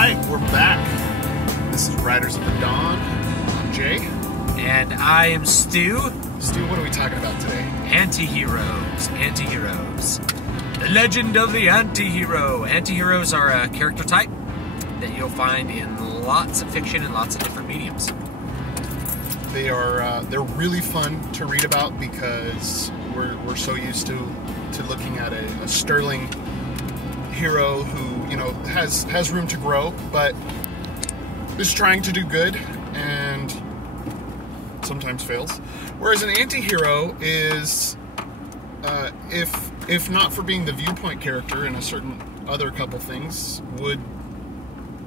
right, we're back. This is Riders of the Dawn. I'm Jay. And I am Stu. Stu, what are we talking about today? Antiheroes. Antiheroes. The legend of the antihero. Antiheroes are a character type that you'll find in lots of fiction and lots of different mediums. They're really fun to read about because we're so used to looking at a sterling hero who, you know, has room to grow, but is trying to do good and sometimes fails. Whereas an anti-hero is, if not for being the viewpoint character in a certain other couple things, would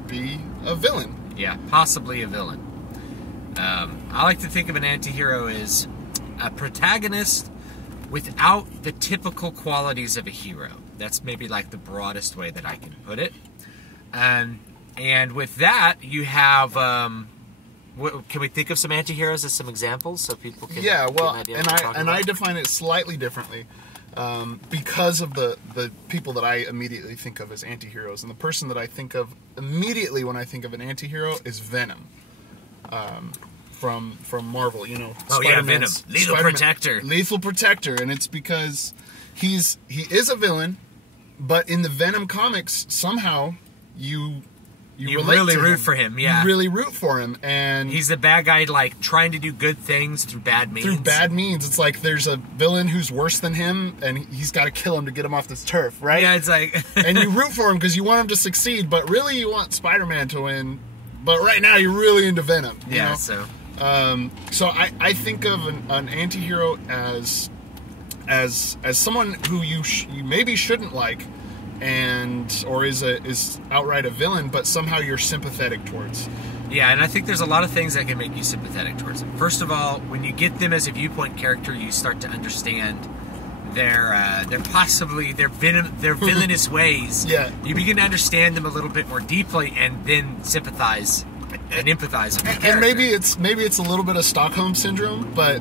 be a villain. Yeah, possibly a villain. I like to think of an anti-hero as a protagonist without the typical qualities of a hero. That's maybe like the broadest way that I can put it. And with that, you have... can we think of some anti-heroes as some examples so people can get an idea of what we're talking about? I define it slightly differently because of the people that I immediately think of as anti-heroes. And the person that I think of immediately when I think of an anti-hero is Venom. From Marvel, you know. Oh yeah, Venom, Lethal Protector. Lethal Protector, and it's because he is a villain, but in the Venom comics, somehow you really root for him. Yeah, you really root for him, and he's the bad guy, like trying to do good things through bad means. Through bad means, it's like there's a villain who's worse than him, and he's got to kill him to get him off this turf, right? Yeah, it's like, and you root for him because you want him to succeed, but really you want Spider-Man to win. But right now you're really into Venom. You know? So I think of an anti-hero as someone who you maybe shouldn't like, or is outright a villain, but somehow you're sympathetic towards. Yeah, and I think there's a lot of things that can make you sympathetic towards them. First of all, when you get them as a viewpoint character, you start to understand their villainous ways. Yeah, you begin to understand them a little bit more deeply, and then sympathize and empathize with the character. And maybe it's a little bit of Stockholm syndrome, but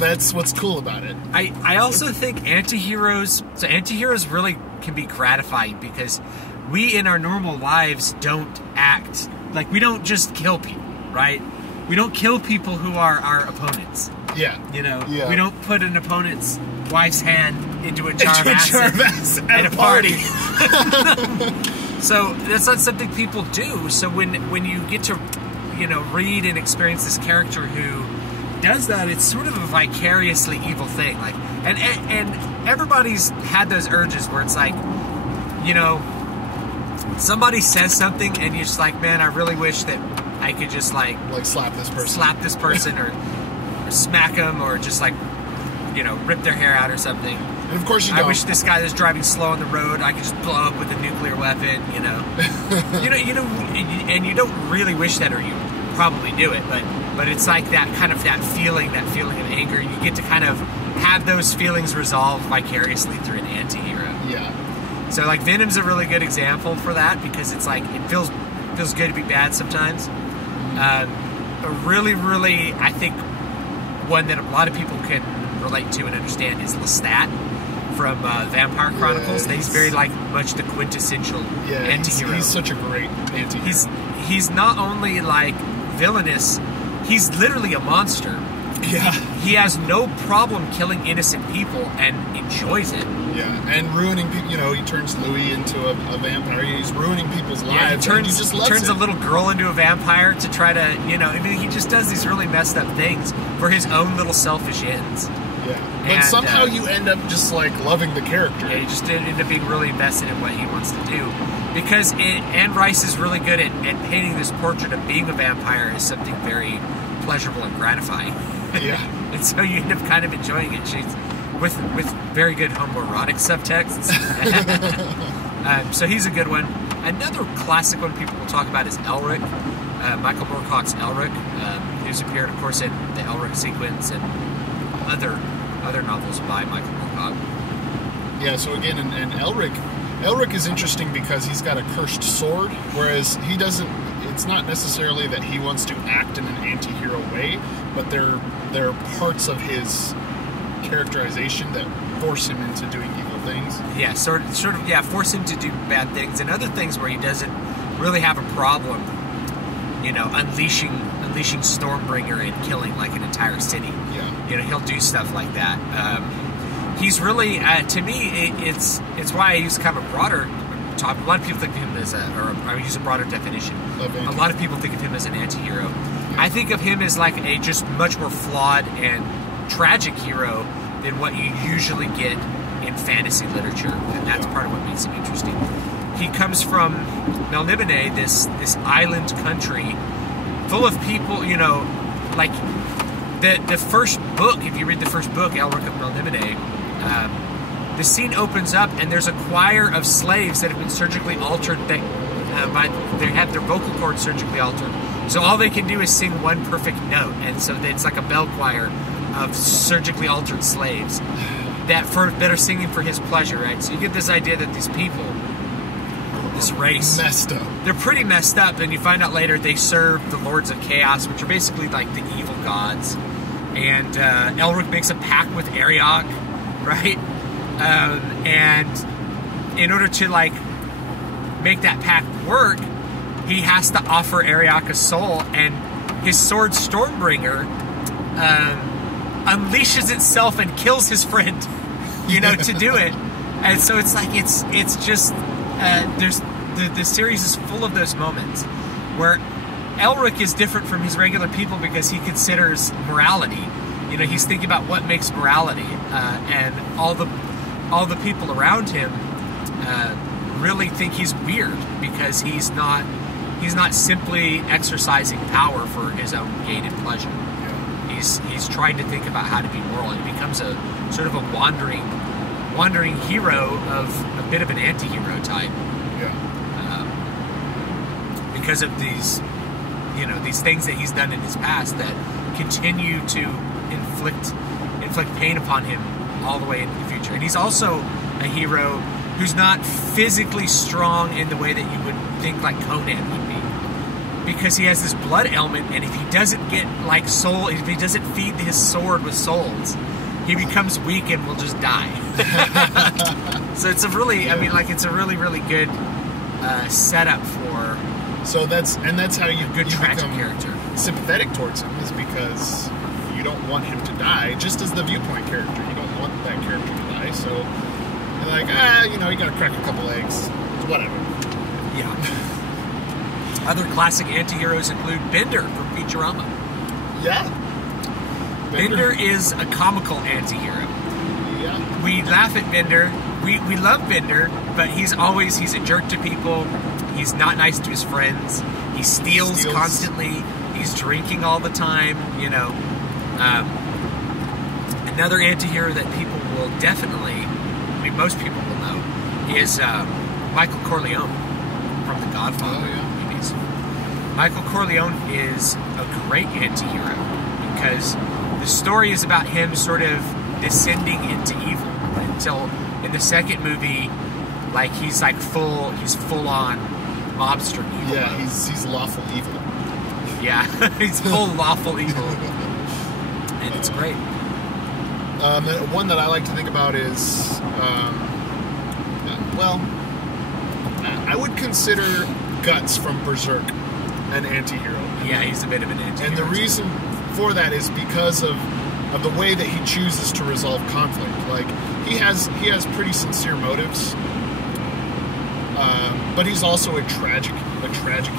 that's what's cool about it. I also think anti-heroes really can be gratifying because we in our normal lives don't act like, we don't just kill people, right? We don't kill people who are our opponents. Yeah. You know, yeah. We don't put an opponent's wife's hand into a jar of acid at a party. So that's not something people do. So when you get to, you know, read and experience this character who does that, it's sort of a vicariously evil thing. Like, and everybody's had those urges where it's like, you know, somebody says something and you're just like, man, I really wish that I could just like slap this person or smack them, or just like, you know, rip their hair out or something. And of course you don't. I wish this guy that's driving slow on the road, I could just blow up with a nuclear weapon, you know. And you don't really wish that, or you probably do it, but it's like that feeling of anger. You get to kind of have those feelings resolved vicariously through an anti-hero. Yeah. So like Venom's a really good example for that, because it's like it feels good to be bad sometimes. Really, I think one that a lot of people can relate to and understand is Lestat from Vampire Chronicles. Yeah, he's very much the quintessential anti-hero. He's such a great anti-hero. He's not only like villainous, he's literally a monster. Yeah. He has no problem killing innocent people and enjoys it. Yeah, and ruining people. You know, he turns Louis into a vampire. He's ruining people's lives. He turns a little girl into a vampire to try to, you know, I mean, he just does these really messed up things for his own little selfish ends. Yeah, but somehow you end up just like loving the character. Yeah, you just end up being really invested in what he wants to do. Because Anne Rice is really good at painting this portrait of being a vampire as something very pleasurable and gratifying. Yeah. And so you end up kind of enjoying it. She's with very good homoerotic subtexts. So he's a good one. Another classic one people will talk about is Elric. Michael Moorcock's Elric, who's appeared, of course, in the Elric sequence and other novels by Michael Moorcock. Yeah, so again, and Elric is interesting because he's got a cursed sword, whereas he doesn't. It's not necessarily that he wants to act in an anti-hero way, but there are parts of his characterization that force him into doing evil things. Yeah, sort of, force him to do bad things, and other things where he doesn't really have a problem, you know, unleashing Stormbringer and killing like an entire city. Yeah. You know, he'll do stuff like that. He's really, to me, it's why I use kind of a broader topic. A lot of people think of him as I use a broader definition. A lot of people think of him as an anti-hero. Yeah. I think of him as like a just much more flawed and tragic hero than what you usually get in fantasy literature, and that's part of what makes him interesting. He comes from Melnibone, this island country full of people, you know, like the first book, if you read the first book, Elric of Melnibone, the scene opens up and there's a choir of slaves that have been surgically altered, they have their vocal cords surgically altered, so all they can do is sing one perfect note, and so it's like a bell choir of surgically altered slaves that are singing for his pleasure, right? So you get this idea that these people, this race, messed up. They're pretty messed up, and you find out later they serve the Lords of Chaos, which are basically like the evil gods. And Elric makes a pact with Ariok, right? And in order to like make that pact work, he has to offer Ariok a soul, and his sword Stormbringer unleashes itself and kills his friend, you know, to do it. And so it's like it's just there's the series is full of those moments where Elric is different from his regular people because he considers morality. You know, he's thinking about what makes morality, and all the people around him really think he's weird because he's not simply exercising power for his own gain and pleasure. He's trying to think about how to be moral, and he becomes a sort of a wandering hero of a bit of an anti-hero type. Yeah. Because of these, you know, these things that he's done in his past that continue to inflict pain upon him all the way into the future. And he's also a hero who's not physically strong in the way that you would think like Conan would be, because he has this blood ailment, and if he doesn't get like if he doesn't feed his sword with souls, he becomes weak and will just die. So it's a really, I mean, like, it's a really, really good setup for. So that's how you good tragic become character, sympathetic towards him, is because you don't want him to die. Just as the viewpoint character, you don't want that character to die. So you're like, you know, you gotta crack a couple eggs, whatever. Yeah. Other classic anti-heroes include Bender from Futurama. Yeah. Bender is a comical anti-hero. Yeah. We laugh at Bender. We love Bender, but he's a jerk to people. He's not nice to his friends. He steals constantly. He's drinking all the time, you know. Another anti-hero that people will definitely, I mean, most people will know, is Michael Corleone from The Godfather movies. Michael Corleone is a great anti-hero because the story is about him sort of descending into evil until in the second movie, like he's full on mobster evil. Yeah, he's lawful evil. Yeah, he's full lawful evil, and it's great. One that I like to think about is, well, I would consider Guts from Berserk an anti-hero. Yeah, he's a bit of an anti-hero. And the reason for that is because of the way that he chooses to resolve conflict. Like, he has pretty sincere motives, but he's also a tragic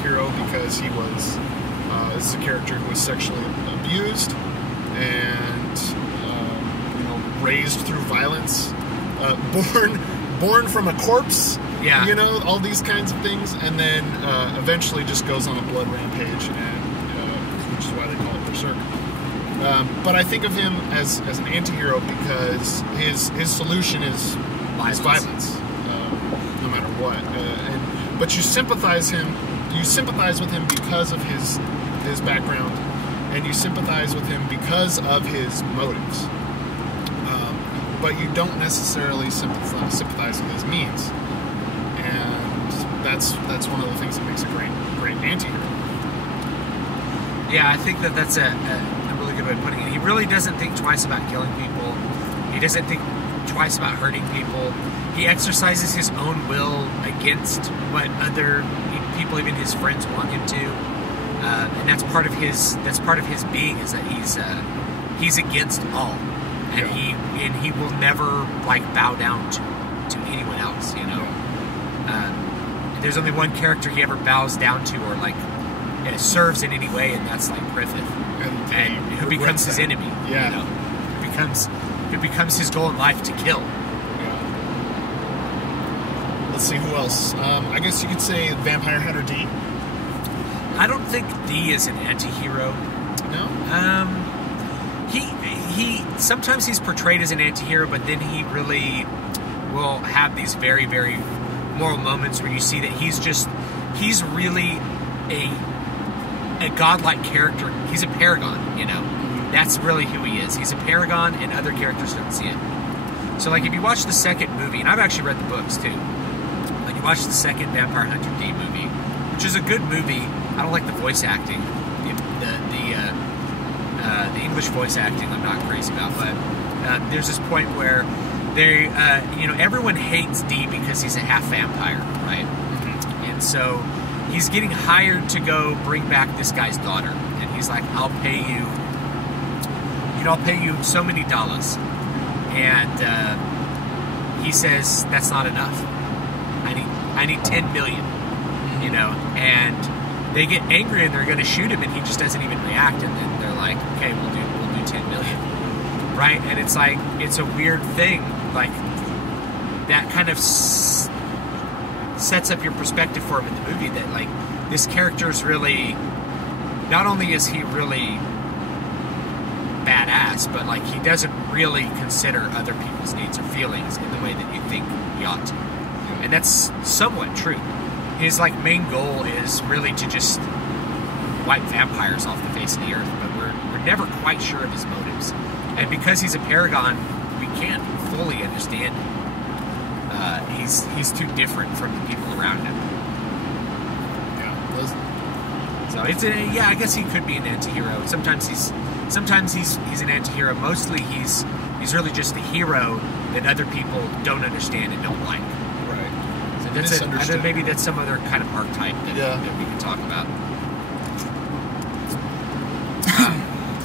hero because he was this is a character who was sexually abused and you know, raised through violence, born from a corpse. Yeah. You know, all these kinds of things, and then eventually just goes on a blood rampage, and which is why they call it Berserk. But I think of him as an anti-hero because his solution is violence, no matter what. But you sympathize with him because of his background, and you sympathize with him because of his motives. But you don't necessarily sympathize with his means. And that's one of the things that makes a great anti-hero. Yeah, I think that's a really good way of putting it. He really doesn't think twice about killing people. He doesn't think twice about hurting people. He exercises his own will against what other people, even his friends, want him to, and that's part of his being, is that he's against all, and he will never like bow down to anyone else, you know. There's only one character he ever bows down to or like serves in any way, and that's like Griffith, and who becomes his enemy. Yeah, you know, who becomes his goal in life to kill. Let's see, who else? I guess you could say Vampire Hunter D. I don't think D is an anti-hero. No? He sometimes he's portrayed as an anti-hero, but then he really will have these very, very moral moments where you see that he's really a godlike character. He's a paragon, you know. That's really who he is. He's a paragon, and other characters don't see it. So, like, if you watch the second movie, and I've actually read the books, too. When you watch the second Vampire Hunter D movie, which is a good movie, I don't like the voice acting. The English voice acting I'm not crazy about, but there's this point where everyone hates D because he's a half vampire, right? Mm-hmm. And so he's getting hired to go bring back this guy's daughter, and he's like, I'll pay you so many dollars. And he says, that's not enough. I need 10 million, you know, and they get angry and they're going to shoot him, and he just doesn't even react, and then they're like, okay, we'll do 10 million, right? And it's like, it's a weird thing, like, that kind of sets up your perspective for him in the movie, that, like, this character's really, not only is he really badass, but, like, he doesn't really consider other people's needs or feelings in the way that you think he ought to. And that's somewhat true. His, like, main goal is really to just wipe vampires off the face of the earth, but we're never quite sure of his motives. And because he's a paragon, we can't fully understand him. He's too different from the people around him. Yeah. So it's I guess he could be an anti-hero. Sometimes he's an anti-hero. Mostly he's really just a hero that other people don't understand and don't like. Right. So maybe that's some other kind of archetype that we can talk about.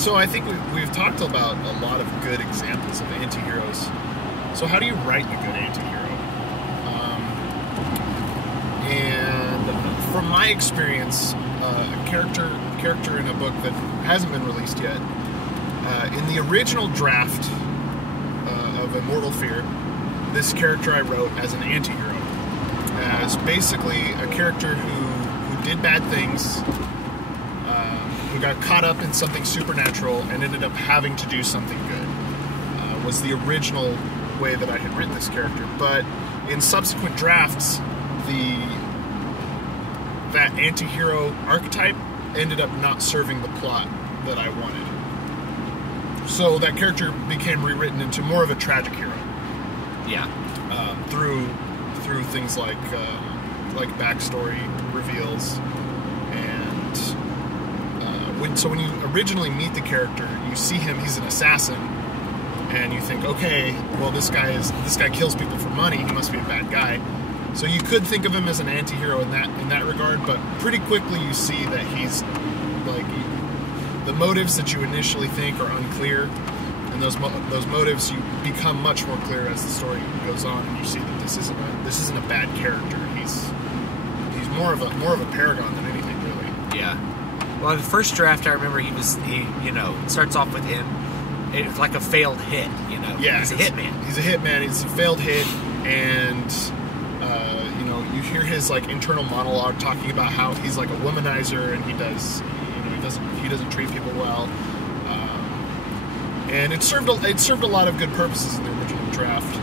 So I think we've talked about a lot of good examples of anti-heroes. So how do you write a good anti-hero? And from my experience, a character in a book that hasn't been released yet, in the original draft of Immortal Fear, this character I wrote as an anti-hero, as basically a character who did bad things, who got caught up in something supernatural and ended up having to do something good, was the original way that I had written this character. But in subsequent drafts, that anti-hero archetype ended up not serving the plot that I wanted. So that character became rewritten into more of a tragic hero. Yeah. Through things like backstory reveals, and when you originally meet the character, you see him, he's an assassin, and you think, okay, well, this guy kills people for money, he must be a bad guy. So you could think of him as an anti-hero in that regard, but pretty quickly you see that he's like, the motives that you initially think are unclear, and those motives you become much more clear as the story goes on, and you see that this isn't a bad character. He's more of a paragon than anything, really. Yeah. Well, the first draft I remember, it starts off with him. It's like a failed hit, you know. Yeah, he's a hitman. He's a hitman. He's a failed hit, and you hear his like internal monologue talking about how he's like a womanizer, and he doesn't treat people well, and it served a lot of good purposes in the original draft,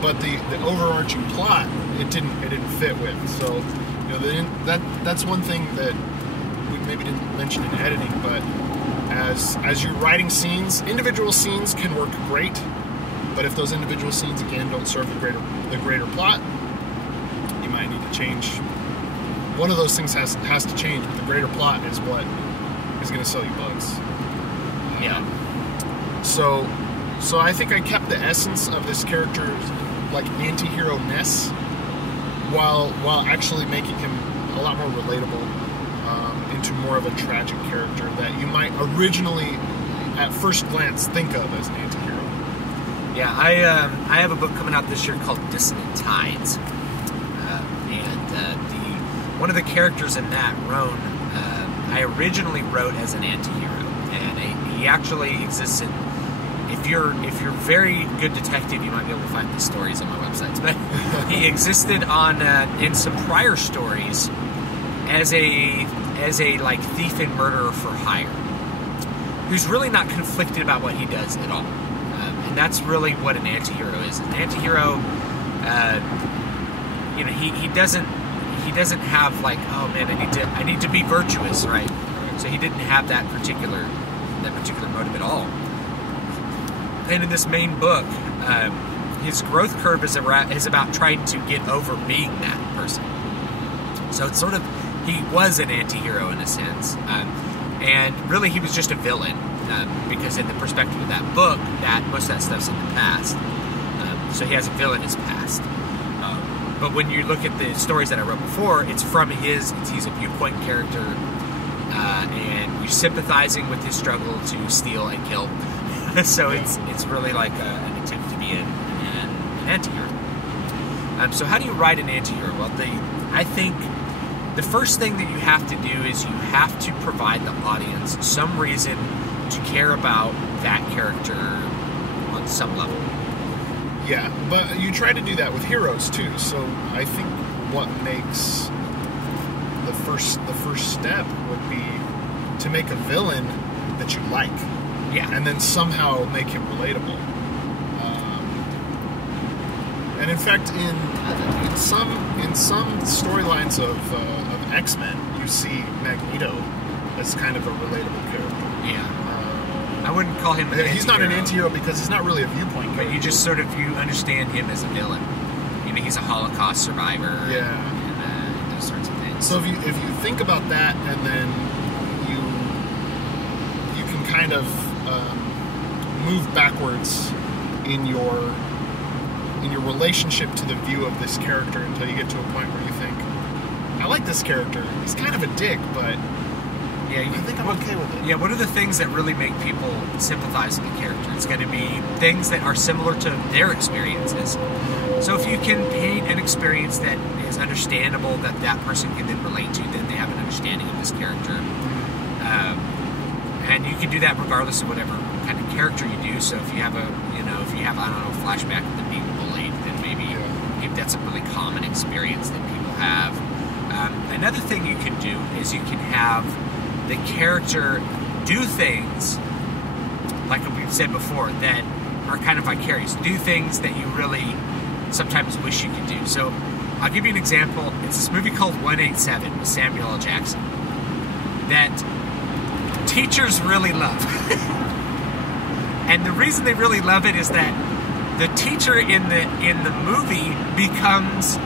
but the overarching plot it didn't fit with. So that's one thing that we maybe didn't mention in editing, but as you're writing scenes, individual scenes can work great, but if those individual scenes again don't serve the greater plot, you might need to change. One of those things has to change, but the greater plot is what is going to sell you books. Yeah. So I think I kept the essence of this character's like anti-hero-ness while actually making him a lot more relatable, into more of a tragic character that you might originally, at first glance, think of as an anti-hero. Yeah, I have a book coming out this year called Dissonant Tides, one of the characters in that, Roan, I originally wrote as an anti-hero, and he actually exists in. If you're a very good detective, you might be able to find these stories on my websites. But he existed in some prior stories as a like thief and murderer for hire, who's really not conflicted about what he does at all. And that's really what an anti-hero is. An anti-hero, he doesn't have like, oh man, I need to be virtuous, right? So he didn't have that particular motive at all. And in this main book, his growth curve is about trying to get over being that person. So it's sort of, he was an anti-hero in a sense, and really he was just a villain, because in the perspective of that book, that most of that stuff's in the past. So he has a villainous past. But when you look at the stories that I wrote before, it's from he's a viewpoint character, and you're sympathizing with his struggle to steal and kill. So it's really like an attempt to be an anti-hero. So how do you write an anti-hero? Well, I think the first thing that you have to do is you have to provide the audience some reason to care about that character on some level. Yeah, but you try to do that with heroes too. So I think what makes the first step would be to make a villain that you like. Yeah, and then somehow make him relatable. And in fact, in some storylines of X-Men, you see Magneto as kind of a relatable character. Yeah, I wouldn't call him. He's not an anti-hero because he's not really a viewpoint character. But you just you understand him as a villain. He's a Holocaust survivor. Yeah, and those sorts of things. So if you think about that, and then you can kind of move backwards in your relationship to the view of this character until you get to a point where you think, I like this character. He's kind of a dick, but I think I'm okay with it. Yeah, what are the things that really make people sympathize with the character? It's going to be things that are similar to their experiences. So if you can paint an experience that is understandable, that person can then relate to, then they have an understanding of this character. And you can do that regardless of whatever kind of character you do. So if you have a flashback of them being bullied, then maybe that's a really common experience that people have. Another thing you can do is you can have the character do things, like we've said before, that are kind of vicarious. Do things that you really sometimes wish you could do. So I'll give you an example. It's this movie called 187 with Samuel L. Jackson that teachers really love. And the reason they really love it is that the teacher in the movie becomes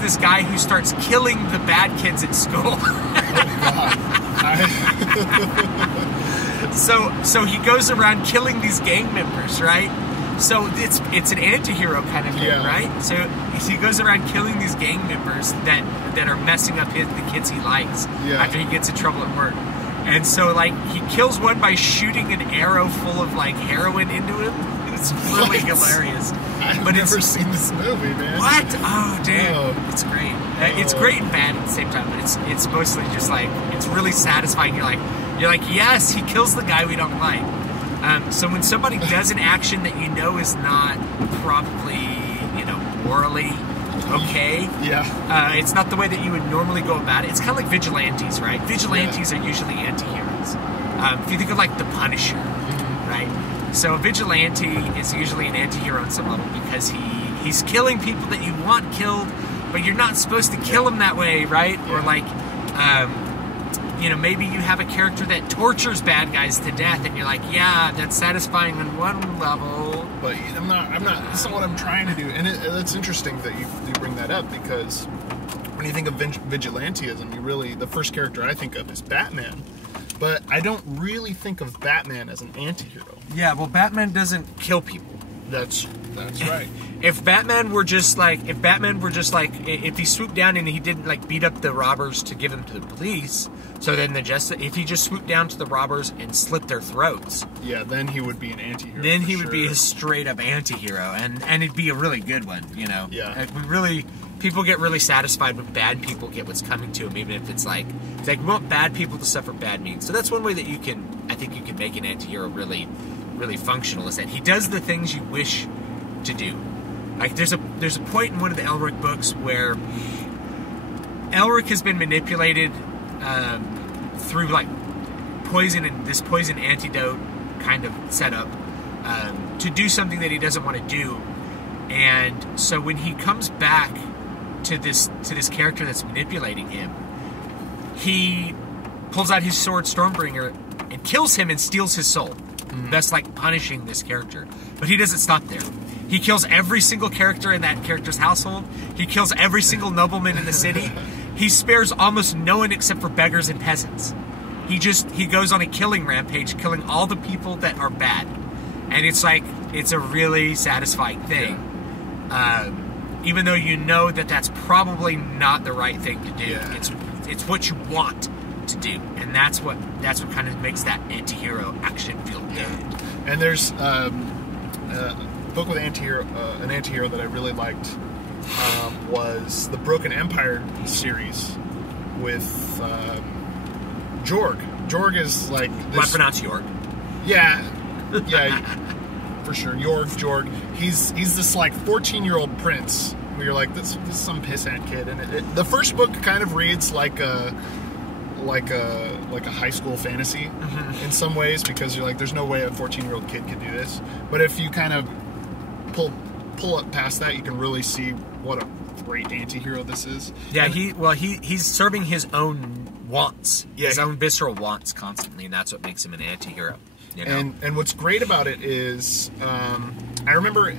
this guy who starts killing the bad kids at school. So he goes around killing these gang members, right? So it's an anti-hero kind of thing, right? So he goes around killing these gang members that are messing up the kids he likes after he gets in trouble at work. And so, he kills one by shooting an arrow full of, heroin into him. It's really hilarious. I've never seen this movie, man. What? Oh, dude. It's great. It's great and bad at the same time, but it's mostly just, it's really satisfying. You're like, yes, he kills the guy we don't like. So when somebody does an action that you know is not probably, morally okay. It's not the way that you would normally go about it. It's kind of like vigilantes, right? Vigilantes are usually anti-heroes. If you think of the Punisher, right? So a vigilante is usually an anti-hero on some level because he's killing people that you want killed, but you're not supposed to kill them that way, right? Or maybe you have a character that tortures bad guys to death, and you're like, yeah, that's satisfying on one level. But I'm not. That's not what I'm trying to do. And it's interesting that you bring that up, because when you think of vigilantism, the first character I think of is Batman. But I don't really think of Batman as an anti-hero. Yeah, well, Batman doesn't kill people. That's right. If Batman were just like, if he swooped down and he didn't like beat up the robbers to give them to the police, so then if he just swooped down to the robbers and slit their throats, yeah, then he would be an anti-hero. Then he would be a straight up anti-hero, and it'd be a really good one, you know. Yeah. People get really satisfied when bad people get what's coming to them, even if it's like we want bad people to suffer bad means. So that's one way that I think you can make an anti-hero really, really functional, is that he does the things you wish to do. Like there's a point in one of the Elric books where Elric has been manipulated through like poison and this poison antidote kind of setup to do something that he doesn't want to do, and so when he comes back to this character that's manipulating him, he pulls out his sword Stormbringer and kills him and steals his soul. That's like punishing this character. But he doesn't stop there. He kills every single character in that character's household. He kills every single nobleman in the city. He spares almost no one except for beggars and peasants. He goes on a killing rampage, killing all the people that are bad. And it's a really satisfying thing. Even though you know that that's probably not the right thing to do. Yeah. It's what you want to do, and that's what kind of makes that anti-hero action feel good. Yeah. And there's a book with an anti-hero that I really liked was the Broken Empire series with Jorg. Jorg is like this, well, I pronounce Jorg. Yeah, for sure. Jorg. He's this like 14-year-old prince. Where you're like, this is some pissant kid, and the first book kind of reads like a high school fantasy in some ways, because you're like, there's no way a 14-year-old kid could do this. But if you kind of pull up past that, you can really see what a great anti-hero this is. Yeah, he's serving his own wants, his own visceral wants constantly, and that's what makes him an anti-hero. You know? And what's great about it is, I remember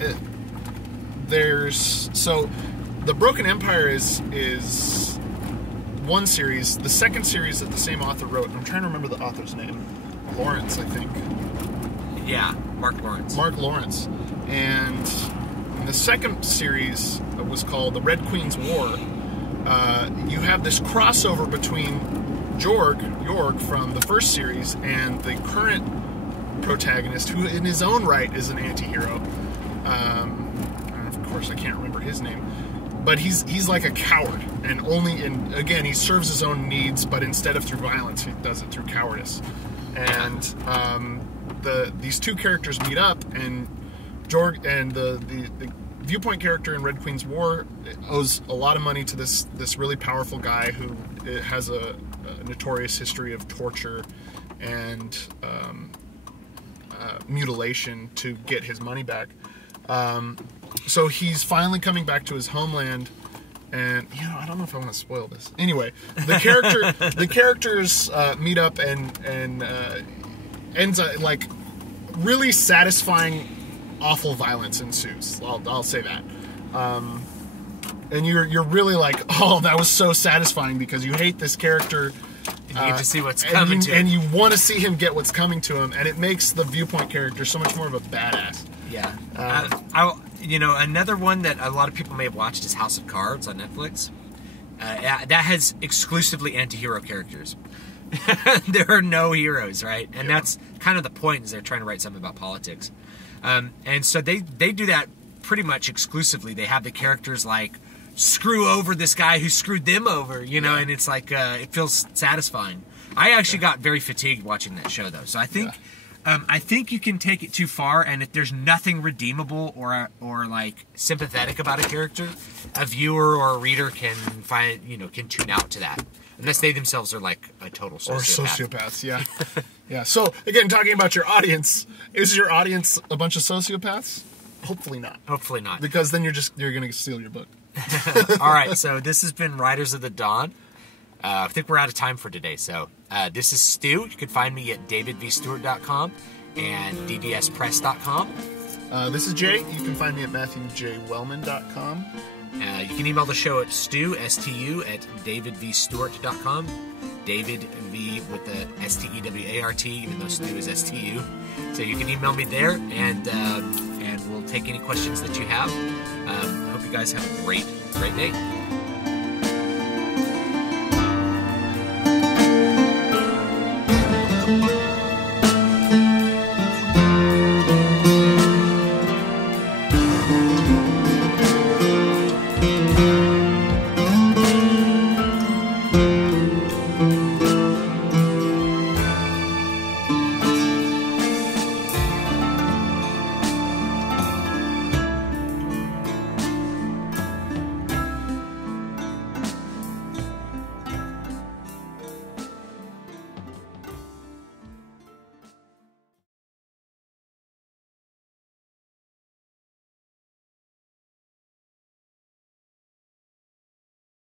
the Broken Empire is one series. The second series that the same author wrote, I'm trying to remember the author's name, Lawrence, I think. Yeah, Mark Lawrence. Mark Lawrence. And the second series was called The Red Queen's War. You have this crossover between Jorg from the first series and the current protagonist, who in his own right is an anti-hero. Of course, I can't remember his name. But he's like a coward, and again, he serves his own needs, but instead of through violence, he does it through cowardice. And these two characters meet up, and Jorg and the Viewpoint character in Red Queen's War owes a lot of money to this really powerful guy who has a notorious history of torture and mutilation to get his money back. So he's finally coming back to his homeland, and I don't know if I want to spoil this. Anyway, the characters meet up and ends up like really satisfying, awful violence ensues. I'll say that. And you're really like, oh, that was so satisfying, because you hate this character. And you get to see what's coming to him. And you want to see him get what's coming to him, and it makes the Viewpoint character so much more of a badass. Yeah. Another one that a lot of people may have watched is House of Cards on Netflix. That has exclusively anti-hero characters. There are no heroes, right? And that's kind of the point, is they're trying to write something about politics. And so they do that pretty much exclusively. They have the characters like screw over this guy who screwed them over, and it's like it feels satisfying. I actually got very fatigued watching that show, though. So I think you can take it too far, and if there's nothing redeemable or like sympathetic about a character, a viewer or a reader can can tune out to that, unless they themselves are like a total sociopath. Or sociopaths, yeah. Yeah. So again, talking about your audience, is your audience a bunch of sociopaths? Hopefully not. Hopefully not. Because then you're going to steal your book. All right, so this has been Riders of the Dawn. I think we're out of time for today. So this is Stu. You can find me at davidvstewart.com and ddspress.com. This is Jay. You can find me at matthewjwellman.com. You can email the show at stu, S-T-U, at davidvstewart.com. David V with the STEWART, even though Stu is STU. So you can email me there, and we'll take any questions that you have. I hope you guys have a great day.